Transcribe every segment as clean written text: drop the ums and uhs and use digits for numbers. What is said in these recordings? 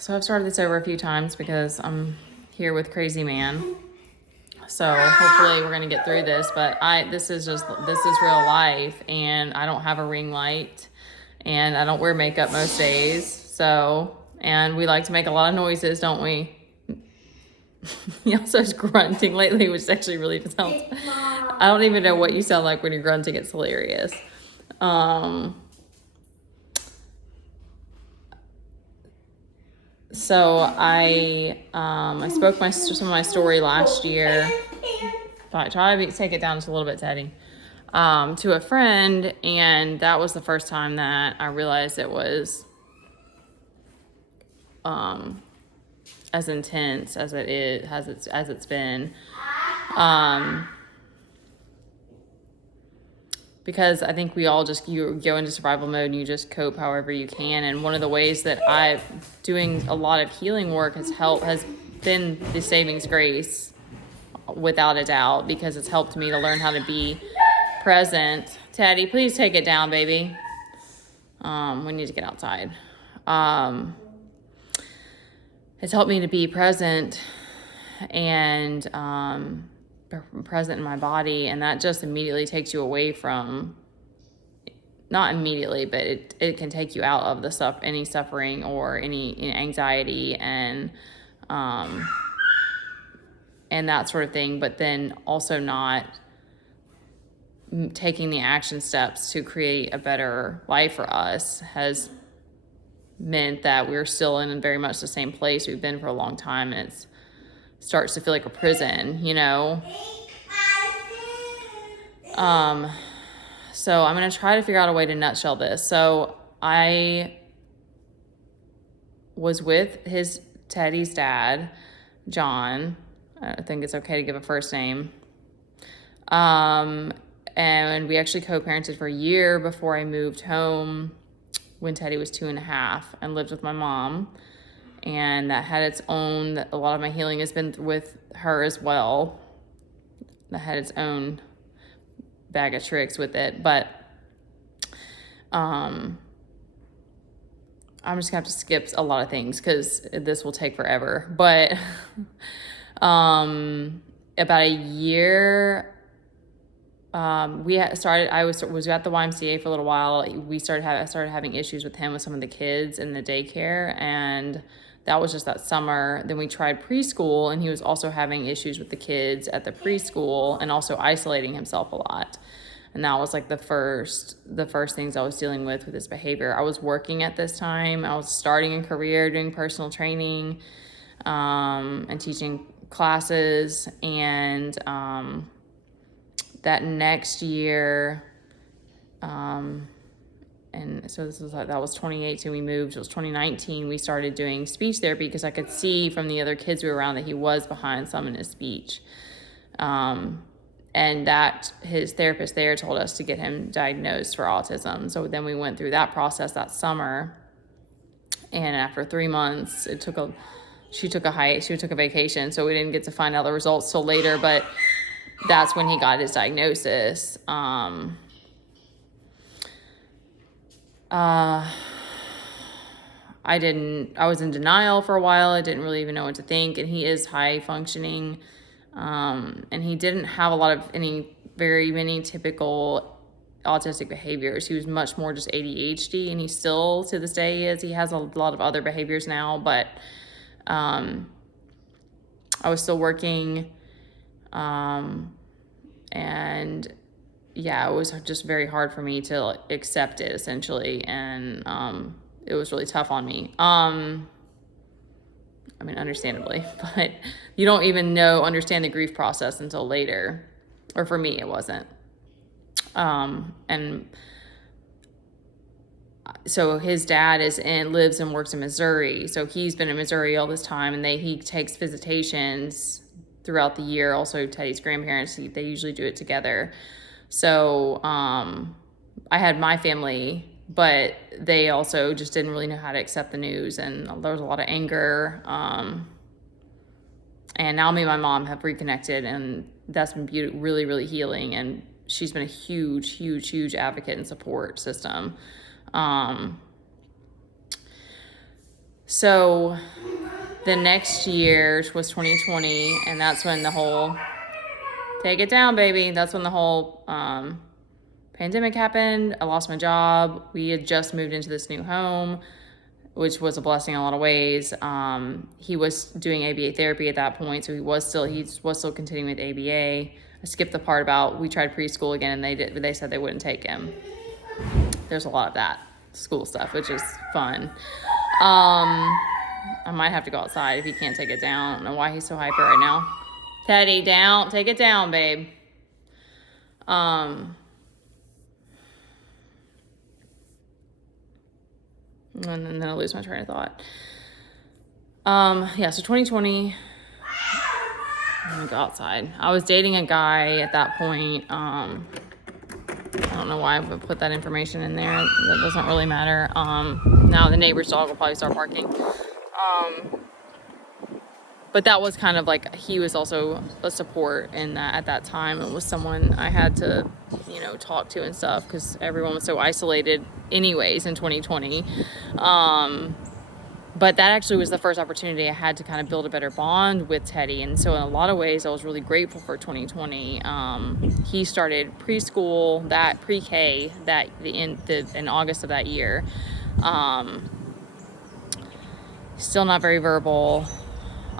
So I've started this over a few times because I'm here with crazy man. So hopefully we're gonna get through this, but this is real life, and I don't have a ring light, and I don't wear makeup most days. So, and we like to make a lot of noises, don't we? He also is grunting lately, which actually really sounds. I don't even know what you sound like when you're grunting. It's hilarious. So I spoke some of my story last year. Try to take it down just a little bit, Teddy. To a friend, and that was the first time that I realized it was as intense as it's been. Because I think we all you go into survival mode and you just cope however you can. And one of the ways that doing a lot of healing work has been the savings grace, without a doubt, because it's helped me to learn how to be present. Teddy, please take it down, baby. We need to get outside. It's helped me to be present and present in my body, and that just immediately takes you away from, not immediately, but it can take you out of any suffering or any anxiety and that sort of thing, but then also not taking the action steps to create a better life for us has meant that we're still in very much the same place we've been for a long time, and it starts to feel like a prison, you know? So I'm going to try to figure out a way to nutshell this. So I was with Teddy's dad, John. I think it's okay to give a first name. And we actually co-parented for a year before I moved home when Teddy was 2.5 and lived with my mom. And that had its own, a lot of my healing has been with her as well. That had its own bag of tricks with it, but I'm just gonna have to skip a lot of things because this will take forever. But about a year, I was at the YMCA for a little while. I started having issues with him with some of the kids in the daycare, and that was just that summer. Then we tried preschool, and he was also having issues with the kids at the preschool and also isolating himself a lot. And that was like the first things I was dealing with his behavior. I was working at this time. I was starting a career doing personal training and teaching classes. And that next year, and so that was 2018 we moved. It was 2019 we started doing speech therapy because I could see from the other kids we were around that he was behind some in his speech. And that his therapist there told us to get him diagnosed for autism. So then we went through that process that summer. And after 3 months, she took a vacation. So we didn't get to find out the results till later, but that's when he got his diagnosis. I was in denial for a while. I didn't really even know what to think. And he is high functioning. And he didn't have very many typical autistic behaviors. He was much more just ADHD, and he still to this day is. He has a lot of other behaviors now, but I was still working, and yeah, it was just very hard for me to accept it essentially, and it was really tough on me. I mean, understandably, but you don't even understand the grief process until later, or for me, it wasn't. And so his dad lives and works in Missouri. So he's been in Missouri all this time, and he takes visitations throughout the year. Also, Teddy's grandparents, they usually do it together. So, I had my family, but they also just didn't really know how to accept the news, and there was a lot of anger. And now me and my mom have reconnected, and that's been really, really healing. And she's been a huge, huge, huge advocate and support system. So the next year was 2020, and that's when the whole, take it down, baby. That's when the whole pandemic happened. I lost my job. We had just moved into this new home, which was a blessing in a lot of ways. He was doing ABA therapy at that point, so he was still continuing with ABA. I skipped the part about we tried preschool again, and they said they wouldn't take him. There's a lot of that school stuff, which is fun. I might have to go outside if he can't take it down. I don't know why he's so hyper right now. Teddy, down. Take it down, babe. And then I lose my train of thought. So 2020, I'm gonna go outside. I was dating a guy at that point. I don't know why I would put that information in there. That doesn't really matter. Now the neighbor's dog will probably start barking. But that was kind of like, he was also a support in that at that time. It was someone I had to, talk to and stuff, because everyone was so isolated anyways in 2020. But that actually was the first opportunity I had to kind of build a better bond with Teddy. And so in a lot of ways, I was really grateful for 2020. He started preschool, that pre-K, in August of that year. Still not very verbal.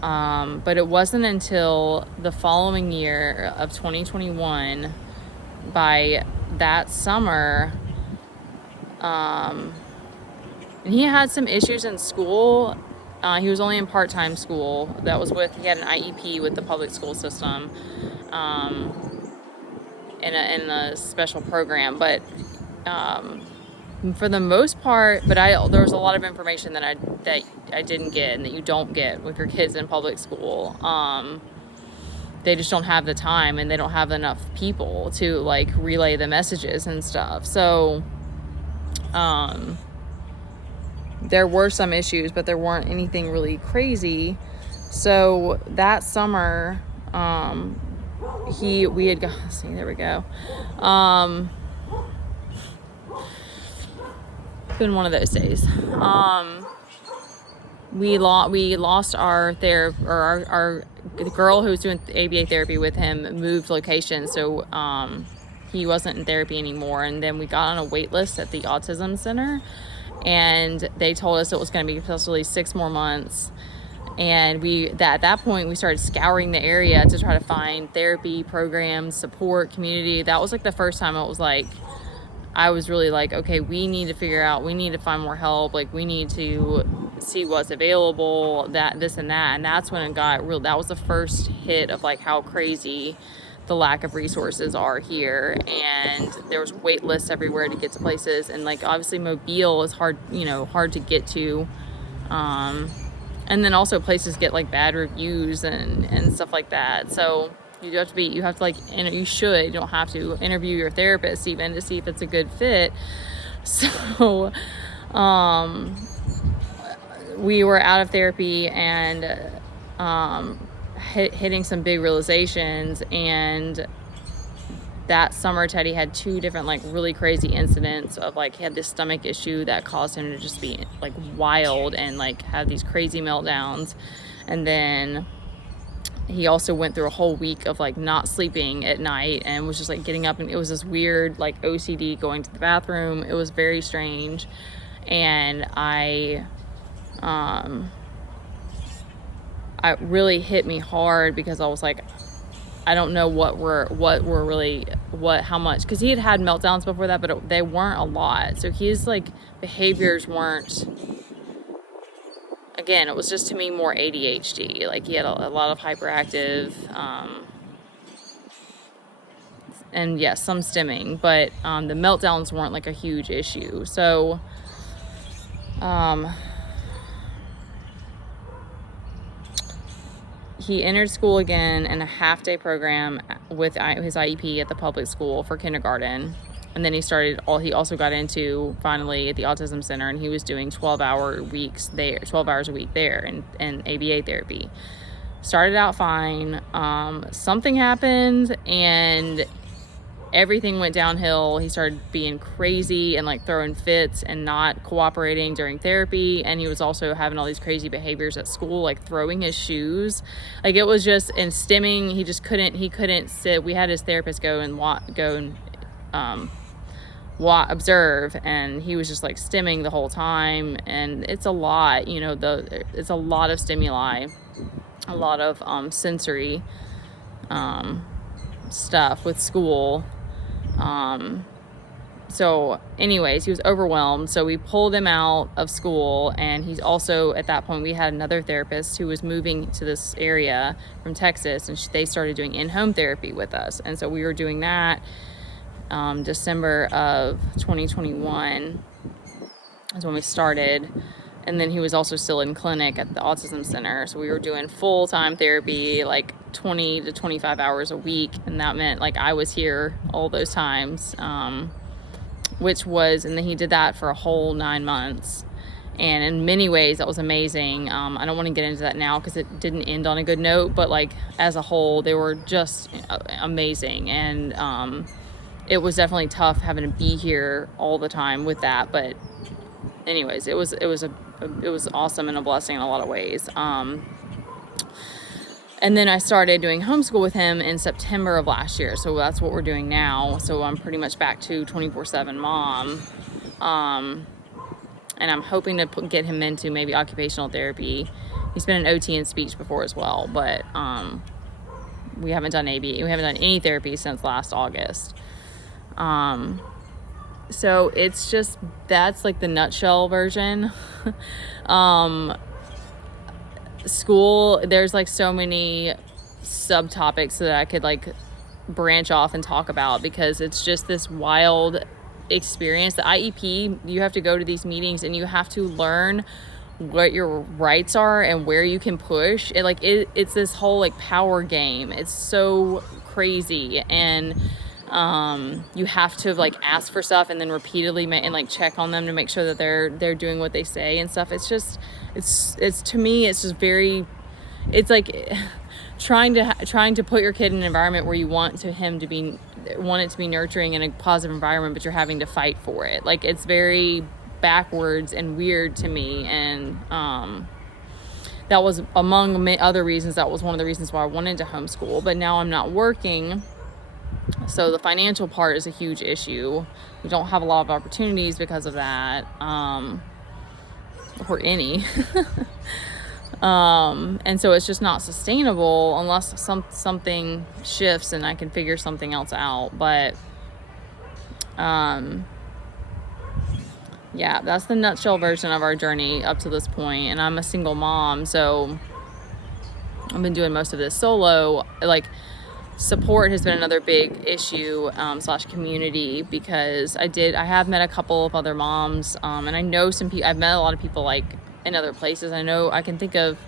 But it wasn't until the following year of 2021, by that summer, and he had some issues in school. He was only in part-time school. He had an IEP with the public school system, in a special program. But for the most part, there was a lot of information that I didn't get, and that you don't get with your kids in public school. They just don't have the time, and they don't have enough people to relay the messages and stuff. So there were some issues, but there weren't anything really crazy. So that summer, we had gone, see, there we go. Been one of those days. We lost our the girl who was doing ABA therapy with him moved location, so he wasn't in therapy anymore. And then we got on a wait list at the Autism Center, and they told us it was going to be possibly 6 more months. And at that point, we started scouring the area to try to find therapy programs, support, community. That was the first time I was really okay, we need to find more help. We need to see what's available, this and that. And that's when it got real. That was the first hit of how crazy the lack of resources are here. And there was wait lists everywhere to get to places. And obviously Mobile is hard to get to. And then also places get bad reviews and stuff like that. So you don't have to interview your therapist even to see if it's a good fit. So, we were out of therapy and, hitting some big realizations. And that summer, Teddy had 2 different, really crazy incidents of, he had this stomach issue that caused him to just be, wild and, have these crazy meltdowns. And then he also went through a whole week of not sleeping at night, and was just getting up, and it was this weird OCD going to the bathroom. It was very strange. And it really hit me hard, because I was I don't know how much, because he had meltdowns before that, but they weren't a lot. So his behaviors weren't, again, it was just to me more ADHD. He had a lot of hyperactive, and yes, some stimming, but the meltdowns weren't a huge issue. So he entered school again in a half-day program with his IEP at the public school for kindergarten. And then he also got into, finally, at the Autism Center, and he was doing 12 hours a week there in ABA therapy. Started out fine. Something happened, and everything went downhill. He started being crazy and like throwing fits and not cooperating during therapy. And he was also having all these crazy behaviors at school, like throwing his shoes. Like it was just, and stimming, he couldn't sit. We had his therapist go and observe, and he was just like stimming the whole time. And it's a lot, it's a lot of stimuli, a lot of sensory stuff with school. So anyways, he was overwhelmed. So we pulled him out of school, and he's also, at that point, we had another therapist who was moving to this area from Texas, and they started doing in-home therapy with us. And so we were doing that, December of 2021 is when we started. And then he was also still in clinic at the Autism Center. So we were doing full-time therapy, like 20 to 25 hours a week. And that meant like I was here all those times, and then he did that for a whole 9 months. And in many ways, that was amazing. I don't want to get into that now because it didn't end on a good note, but like as a whole, they were just amazing. And it was definitely tough having to be here all the time with that. But anyways, it was awesome and a blessing in a lot of ways. And then I started doing homeschool with him in September of last year. So that's what we're doing now. So I'm pretty much back to 24/7 mom. And I'm hoping to get him into maybe occupational therapy. He's been an OT in speech before as well, but we haven't done AB. We haven't done any therapy since last August. So it's just, that's like the nutshell version. School, there's like so many subtopics that I could like branch off and talk about, because it's just this wild experience. The IEP, you have to go to these meetings and you have to learn what your rights are and where you can push. It's this whole like power game. It's so crazy. And you have to like ask for stuff and then repeatedly and like check on them to make sure that they're doing what they say and stuff. It's just, it's to me, it's just very, it's like trying to put your kid in an environment where you want it to be nurturing in a positive environment, but you're having to fight for it. Like it's very backwards and weird to me. And that was, among other reasons, that was one of the reasons why I wanted to homeschool. But now I'm not working, so the financial part is a huge issue. We don't have a lot of opportunities because of that, or any. And so it's just not sustainable unless something shifts and I can figure something else out. But yeah, that's the nutshell version of our journey up to this point. And I'm a single mom, so I've been doing most of this solo. Like, support has been another big issue, / community, because I have met a couple of other moms, and I know some people. I've met a lot of people like in other places. I can think of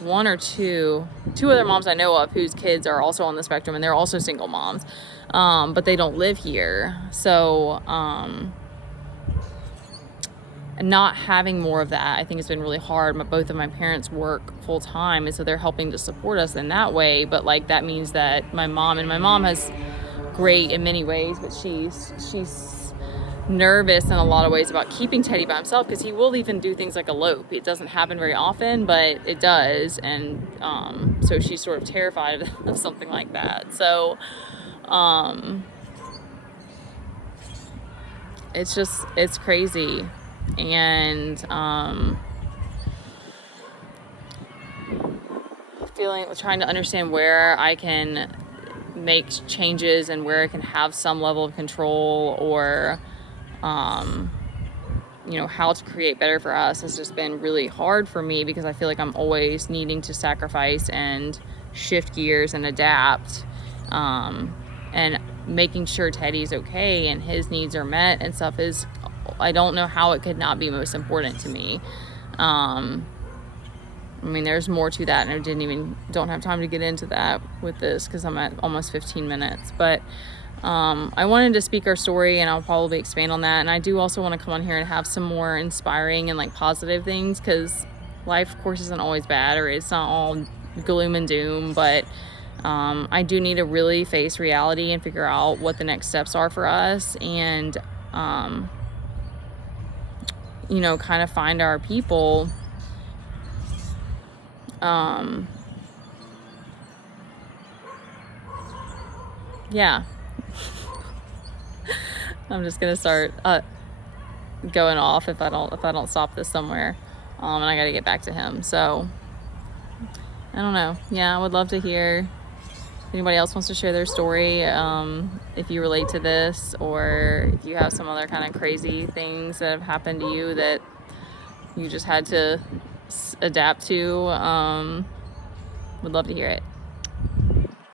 one or two other moms I know of whose kids are also on the spectrum, and they're also single moms, but they don't live here. So not having more of that, I think, has been really hard. Both of my parents work full time, and so they're helping to support us in that way. But like that means that my mom has great in many ways, but she's nervous in a lot of ways about keeping Teddy by himself, because he will even do things like elope. It doesn't happen very often, but it does. And so she's sort of terrified of something like that. So it's crazy. And trying to understand where I can make changes and where I can have some level of control, or how to create better for us has just been really hard for me, because I feel like I'm always needing to sacrifice and shift gears and adapt, and making sure Teddy's okay and his needs are met and stuff is, I don't know how it could not be most important to me. There's more to that, and I don't have time to get into that with this because I'm at almost 15 minutes. But I wanted to speak our story, and I'll probably expand on that. And I do also want to come on here and have some more inspiring and like positive things, because life, of course, isn't always bad, or it's not all gloom and doom. But I do need to really face reality and figure out what the next steps are for us, and you know, kind of find our people. Yeah, I'm just gonna start going off if I don't stop this somewhere, and I got to get back to him. So I don't know. Yeah, I would love to hear if anybody else wants to share their story. If you relate to this, or if you have some other kind of crazy things that have happened to you that you just had to adapt to, would love to hear it.